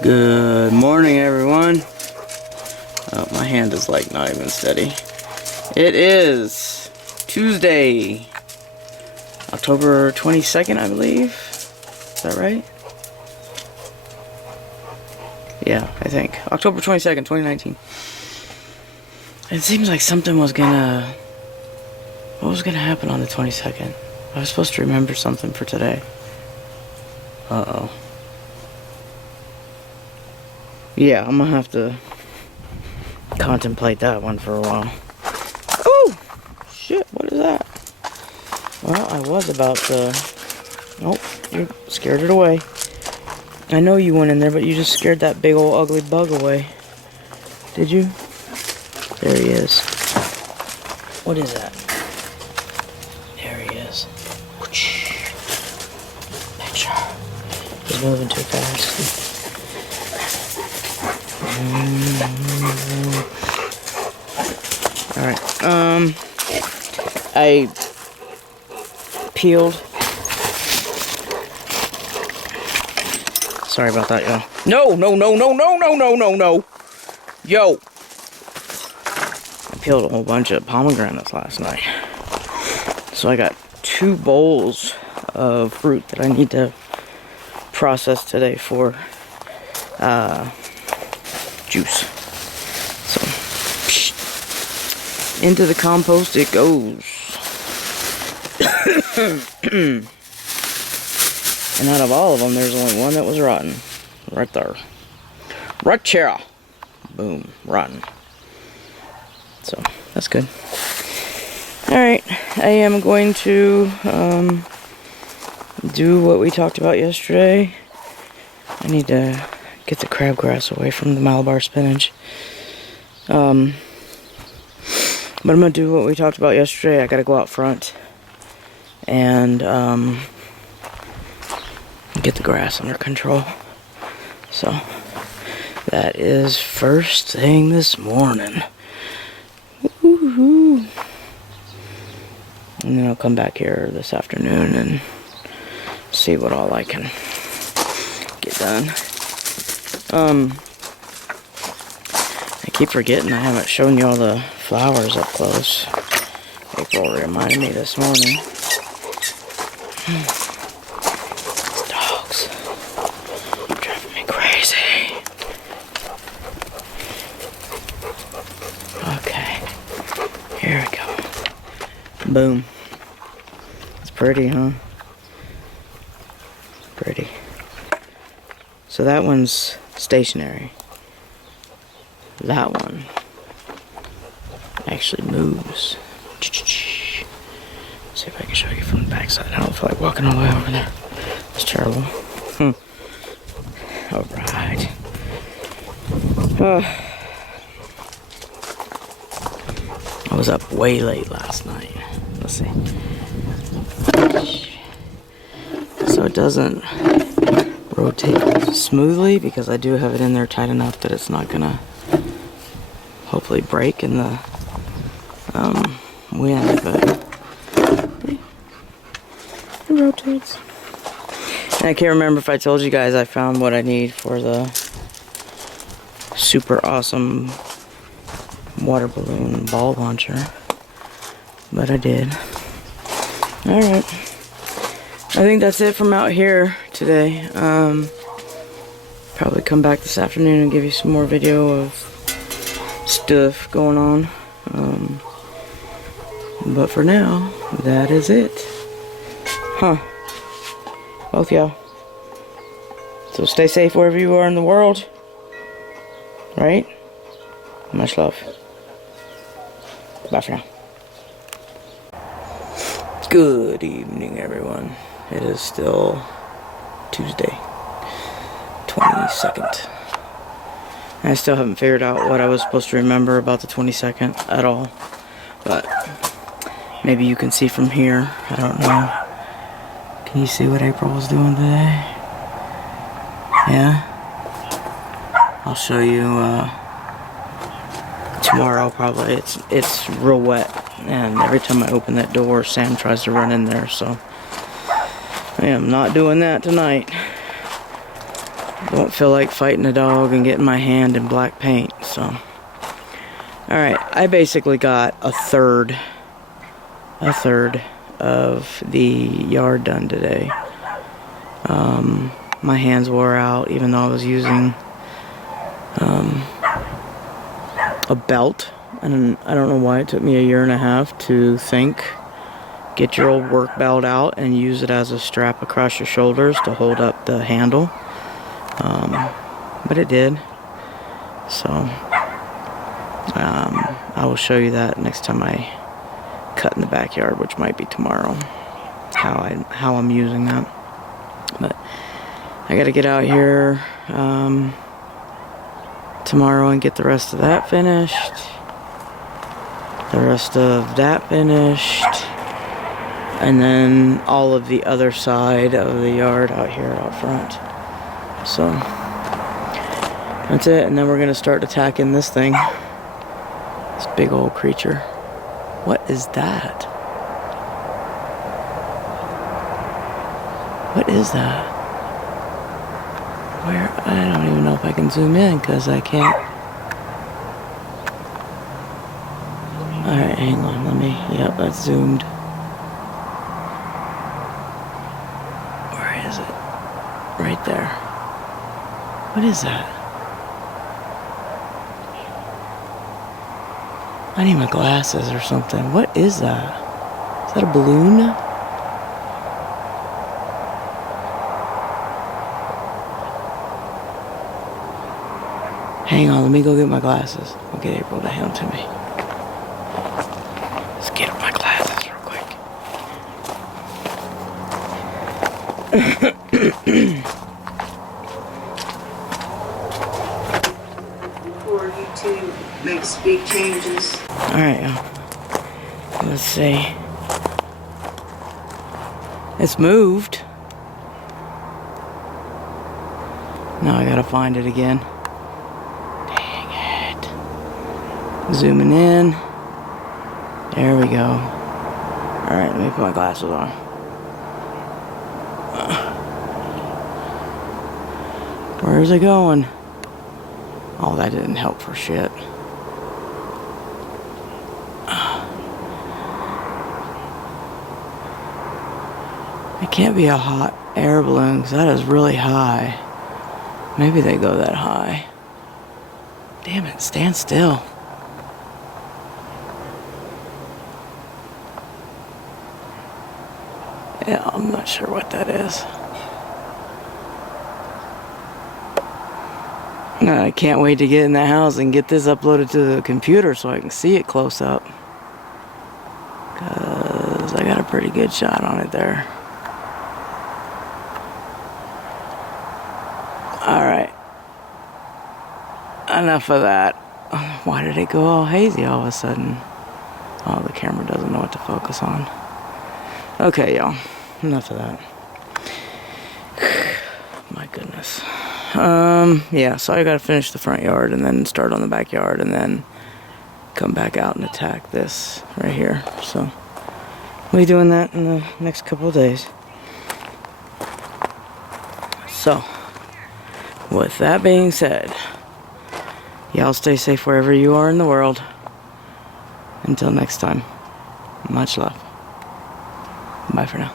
Good morning, everyone. Oh, my hand is like not even steady. It is Tuesday, October 22nd, I believe. Is that right? Yeah, I think. October 22nd, 2019. It seems like something was gonna... What was gonna happen on the 22nd? I was supposed to remember something for today. Uh-oh. Yeah, I'm gonna have to contemplate that one for a while. Oh! Shit, what is that? Well, I was about to... Nope, you scared it away. I know you went in there, but you just scared that big old ugly bug away. Did you? There he is. What is that? There he is. Picture. He's moving too fast. Alright, I peeled. Sorry about that, y'all. No! Yo! I peeled a whole bunch of pomegranates last night. So I got 2 bowls of fruit that I need to process today for juice. So, into the compost it goes. And out of all of them, there's only one that was rotten. Right there. Right here. Boom. Rotten. So, that's good. Alright. I am going to do what we talked about yesterday. I need to get the crabgrass away from the Malabar spinach. But I'm gonna do what we talked about yesterday. I gotta go out front and get the grass under control. So that is first thing this morning. Woohoo! And then I'll come back here this afternoon and see what all I can get done. I keep forgetting I haven't shown you all the flowers up close. April reminded me this morning. Dogs. Driving me crazy. Okay. Here we go. Boom. It's pretty, huh? Pretty. So that one's stationary. That one actually moves. See if I can show you from the backside. I don't feel like walking all the way over there. It's terrible. Alright. I was up way late last night. Let's see. So it doesn't rotate smoothly because I do have it in there tight enough that it's not gonna hopefully break in the wind, but it rotates. And I can't remember if I told you guys I found what I need for the super awesome water balloon ball launcher, but I did. Alright, I think that's it from out here today. Probably come back this afternoon and give you some more video of stuff going on. But for now, that is it. Both y'all. So stay safe wherever you are in the world. Right? Much love. Bye for now. Good evening, everyone. It is still Tuesday, 22nd. I still haven't figured out what I was supposed to remember about the 22nd at all. But maybe you can see from here. I don't know. Can you see what April was doing today? Yeah? I'll show you tomorrow probably. It's real wet. And every time I open that door, Sam tries to run in there. So I am not doing that tonight. Don't feel like fighting a dog and getting my hand in black paint, so. Alright, I basically got a third of the yard done today. My hands wore out even though I was using a belt, and I don't know why it took me 1.5 years to think, get your old work belt out and use it as a strap across your shoulders to hold up the handle. But it did. So I will show you that next time I cut in the backyard, which might be tomorrow, how I'm using that. But I gotta get out here tomorrow and get the rest of that finished, the rest of that finished, and then all of the other side of the yard out here out front. So that's it, and then we're gonna start attacking this thing, this big old creature. What is that? What is that? Where? I don't even know if I can zoom in because I can't. Alright, hang on, let me, yep, that's zoomed. Where is it? Right there. What is that? I need my glasses or something. What is that? Is that a balloon? Hang on, let me go get my glasses. I'll get April to hand them to me. Let's get my glasses real quick. Before YouTube makes big changes. Alright, let's see. It's moved. Now I gotta find it again. Dang it. Zooming in. There we go. Alright, let me put my glasses on. Where's it going? Oh, that didn't help for shit. It can't be a hot air balloon because that is really high. Maybe they go that high. Damn it, stand still. Yeah, I'm not sure what that is. I can't wait to get in the house and get this uploaded to the computer so I can see it close up. Because I got a pretty good shot on it there. Alright. Enough of that. Why did it go all hazy all of a sudden? Oh, the camera doesn't know what to focus on. Okay, y'all. Enough of that. My goodness. Yeah, so I gotta finish the front yard and then start on the backyard and then come back out and attack this right here. So, we'll be doing that in the next couple of days. So, with that being said, y'all stay safe wherever you are in the world. Until next time, much love. Bye for now.